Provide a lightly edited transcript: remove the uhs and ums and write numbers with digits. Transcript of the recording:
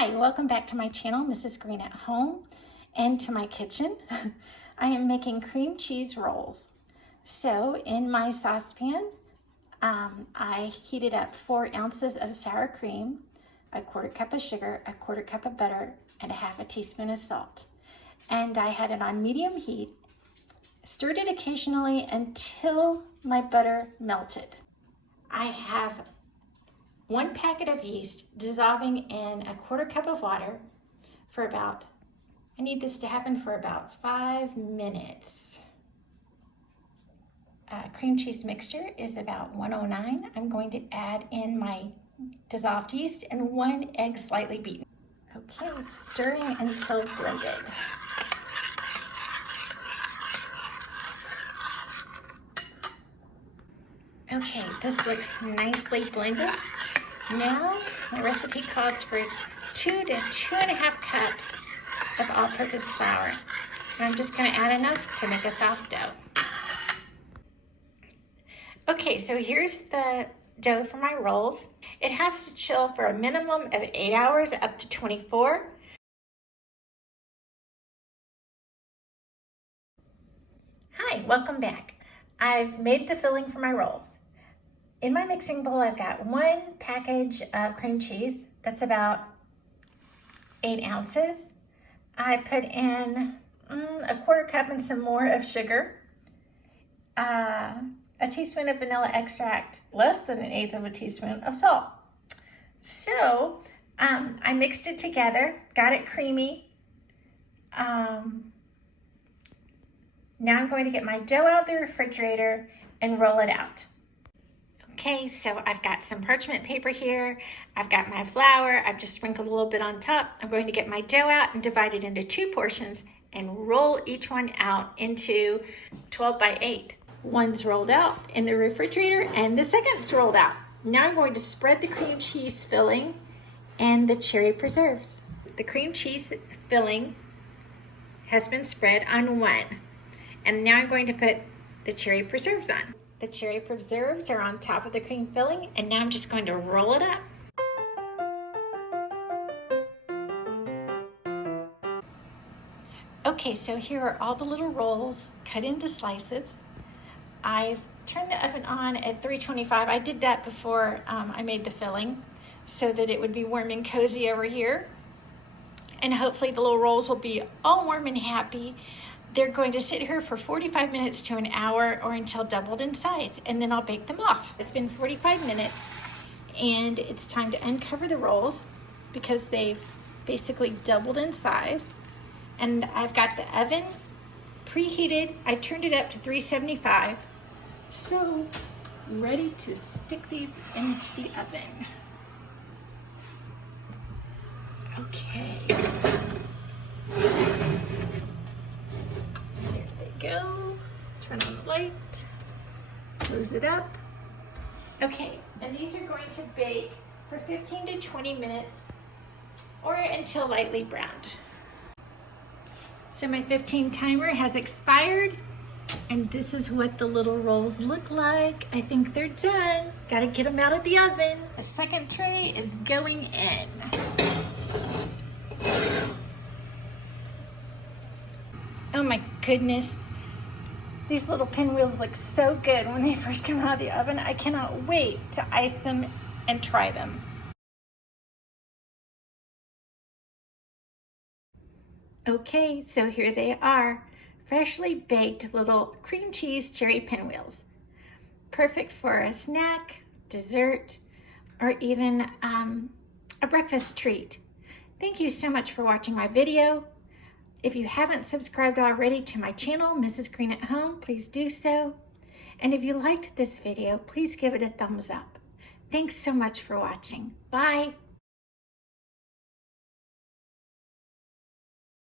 Hi, welcome back to my channel, Mrs. Greene at Home, and to my kitchen. I am making cream cheese rolls. So in my saucepan, I heated up 4 ounces of sour cream, a 1/4 cup of sugar, a 1/4 cup of butter, and a 1/2 teaspoon of salt. And I had it on medium heat, stirred it occasionally until my butter melted. I have 1 packet of yeast dissolving in a 1/4 cup of water for about, I need this to happen for about 5 minutes. Cream cheese mixture is about 109. I'm going to add in my dissolved yeast and 1 egg slightly beaten. Okay, stirring until blended. Okay, this looks nicely blended. Now, my recipe calls for 2 to 2.5 cups of all-purpose flour. And I'm just going to add enough to make a soft dough. Okay, so here's the dough for my rolls. It has to chill for a minimum of 8 hours up to 24. Hi, welcome back. I've made the filling for my rolls. In my mixing bowl, I've got 1 package of cream cheese. That's about 8 ounces. I put in a 1/4 cup and some more of sugar, a teaspoon of vanilla extract, less than 1/8 of a teaspoon of salt. So I mixed it together, got it creamy. Now I'm going to get my dough out of the refrigerator and roll it out. Okay, so I've got some parchment paper here. I've got my flour. I've just sprinkled a little bit on top. I'm going to get my dough out and divide it into 2 portions and roll each one out into 12 by 8. One's rolled out in the refrigerator and the second's rolled out. Now I'm going to spread the cream cheese filling and the cherry preserves. The cream cheese filling has been spread on one. And now I'm going to put the cherry preserves on. The cherry preserves are on top of the cream filling, and now I'm just going to roll it up. Okay, so here are all the little rolls cut into slices. I've turned the oven on at 325. I did that before I made the filling so that it would be warm and cozy over here. And hopefully the little rolls will be all warm and happy. They're going to sit here for 45 minutes to an hour or until doubled in size, and then I'll bake them off. It's been 45 minutes, and it's time to uncover the rolls because they've basically doubled in size. And I've got the oven preheated. I turned it up to 375. So, ready to stick these into the oven. Okay. Go, turn on the light, close it up. Okay, and these are going to bake for 15 to 20 minutes or until lightly browned. So my 15 timer has expired, and this is what the little rolls look like. I think they're done. Gotta get them out of the oven. The second tray is going in. Oh my goodness. These little pinwheels look so good when they first come out of the oven. I cannot wait to ice them and try them. Okay, so here they are. Freshly baked little cream cheese cherry pinwheels. Perfect for a snack, dessert, or even a breakfast treat. Thank you so much for watching my video. If you haven't subscribed already to my channel, Mrs. Greene at Home, please do so. And if you liked this video, please give it a thumbs up. Thanks so much for watching. Bye.